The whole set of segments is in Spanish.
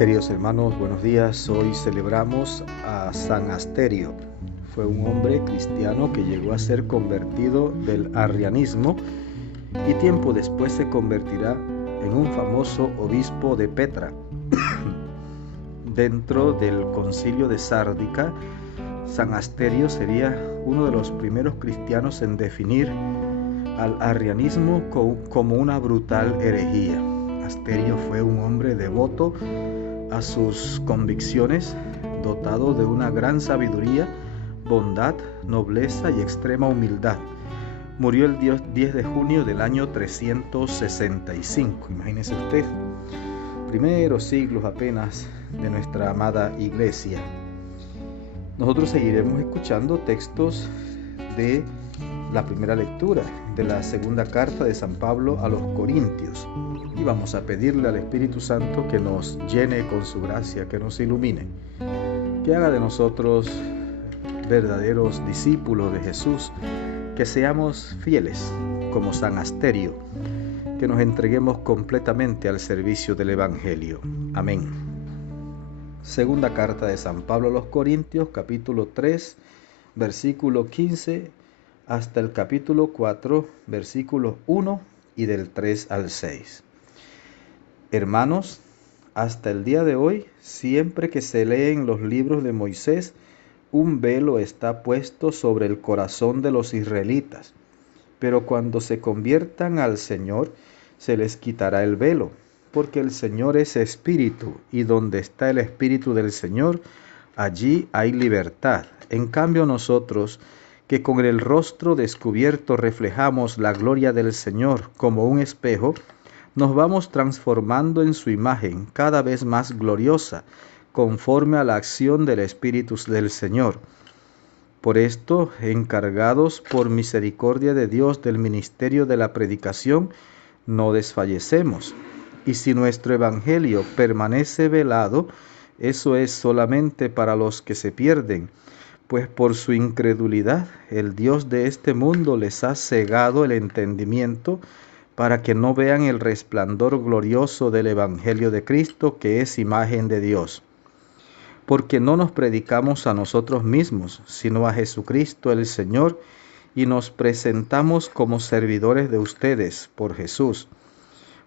Queridos hermanos, buenos días. Hoy celebramos a San Asterio. Fue un hombre cristiano que llegó a ser convertido del arrianismo y tiempo después se convertirá en un famoso obispo de Petra. Dentro del concilio de Sárdica, San Asterio sería uno de los primeros cristianos en definir al arrianismo como una brutal herejía. Asterio fue un hombre devoto a sus convicciones, dotado de una gran sabiduría, bondad, nobleza y extrema humildad. Murió el 10 de junio del año 365. Imagínense usted, primeros siglos apenas de nuestra amada iglesia. Nosotros seguiremos escuchando textos de la primera lectura de la segunda carta de San Pablo a los Corintios. Y vamos a pedirle al Espíritu Santo que nos llene con su gracia, que nos ilumine, que haga de nosotros verdaderos discípulos de Jesús, que seamos fieles como San Asterio, que nos entreguemos completamente al servicio del Evangelio. Amén. Segunda carta de San Pablo a los Corintios, capítulo 3, versículo 15, hasta el capítulo 4, versículos 1 y del 3 al 6. Hermanos, hasta el día de hoy, siempre que se leen los libros de Moisés, un velo está puesto sobre el corazón de los israelitas. Pero cuando se conviertan al Señor, se les quitará el velo, porque el Señor es espíritu, y donde está el espíritu del Señor, allí hay libertad. En cambio nosotros, que con el rostro descubierto reflejamos la gloria del Señor como un espejo, nos vamos transformando en su imagen cada vez más gloriosa, conforme a la acción del Espíritu del Señor. Por esto, encargados por misericordia de Dios del ministerio de la predicación, no desfallecemos. Y si nuestro evangelio permanece velado, eso es solamente para los que se pierden, pues por su incredulidad el Dios de este mundo les ha cegado el entendimiento para que no vean el resplandor glorioso del Evangelio de Cristo, que es imagen de Dios. Porque no nos predicamos a nosotros mismos, sino a Jesucristo el Señor, y nos presentamos como servidores de ustedes por Jesús.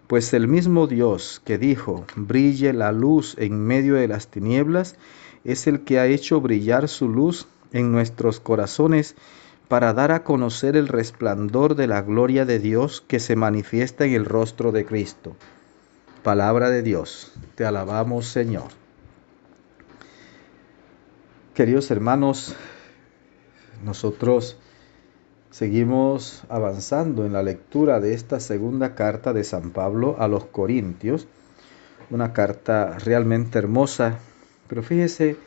Pues el mismo Dios que dijo, brille la luz en medio de las tinieblas, es el que ha hecho brillar su luz en nuestros corazones para dar a conocer el resplandor de la gloria de Dios que se manifiesta en el rostro de Cristo. Palabra de Dios, te alabamos, Señor. Queridos hermanos, nosotros seguimos avanzando en la lectura de esta segunda carta de San Pablo a los Corintios, una carta realmente hermosa, pero fíjese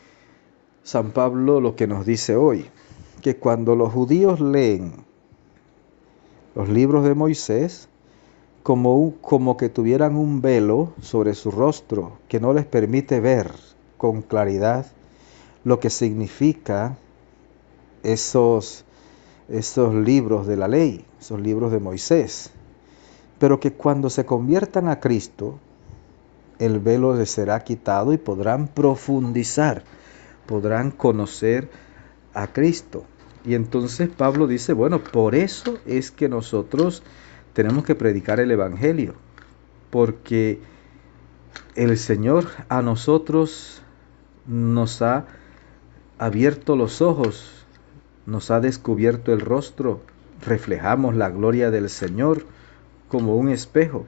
San Pablo lo que nos dice hoy, que cuando los judíos leen los libros de Moisés, como que tuvieran un velo sobre su rostro que no les permite ver con claridad lo que significa esos libros de la ley, esos libros de Moisés. Pero que cuando se conviertan a Cristo, el velo les será quitado y podrán profundizar, podrán conocer a Cristo. Y entonces Pablo dice, bueno, por eso es que nosotros tenemos que predicar el Evangelio, porque el Señor a nosotros nos ha abierto los ojos, nos ha descubierto el rostro, reflejamos la gloria del Señor como un espejo.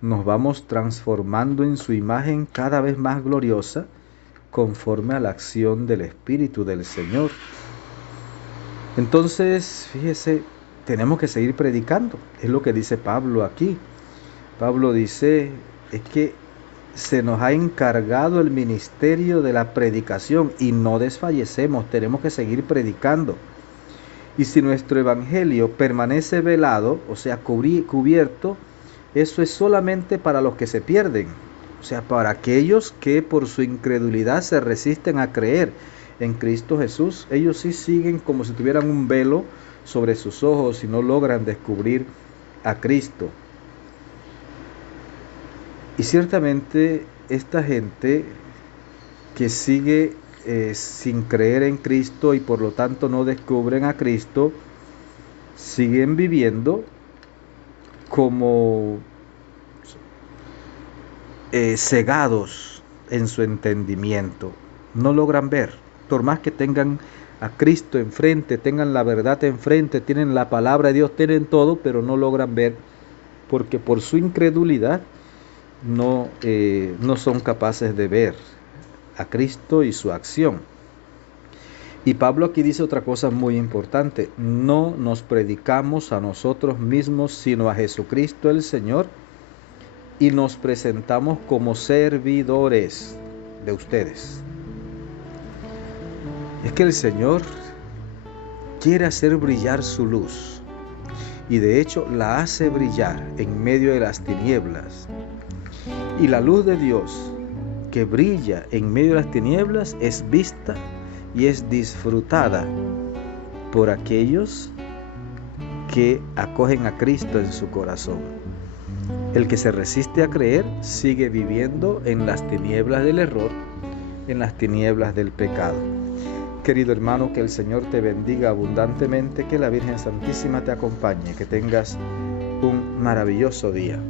Nos vamos transformando en su imagen cada vez más gloriosa, conforme a la acción del Espíritu del Señor. Entonces, fíjese, tenemos que seguir predicando. Es lo que dice Pablo aquí. Pablo dice, es que se nos ha encargado el ministerio de la predicación y no desfallecemos, tenemos que seguir predicando. Y si nuestro evangelio permanece velado, o sea, cubierto, eso es solamente para los que se pierden. O sea, para aquellos que por su incredulidad se resisten a creer en Cristo Jesús, ellos sí siguen como si tuvieran un velo sobre sus ojos y no logran descubrir a Cristo. Y ciertamente esta gente que sigue sin creer en Cristo y por lo tanto no descubren a Cristo, siguen viviendo como cegados en su entendimiento. No logran ver, por más que tengan a Cristo enfrente, tengan la verdad enfrente, tienen la palabra de Dios, tienen todo, pero no logran ver, porque por su incredulidad no son capaces de ver a Cristo y su acción. Y Pablo aquí dice otra cosa muy importante: no nos predicamos a nosotros mismos, sino a Jesucristo el Señor, y nos presentamos como servidores de ustedes. Es que el Señor quiere hacer brillar su luz, y de hecho la hace brillar en medio de las tinieblas. Y la luz de Dios que brilla en medio de las tinieblas es vista y es disfrutada por aquellos que acogen a Cristo en su corazón. El que se resiste a creer sigue viviendo en las tinieblas del error, en las tinieblas del pecado. Querido hermano, que el Señor te bendiga abundantemente, que la Virgen Santísima te acompañe, que tengas un maravilloso día.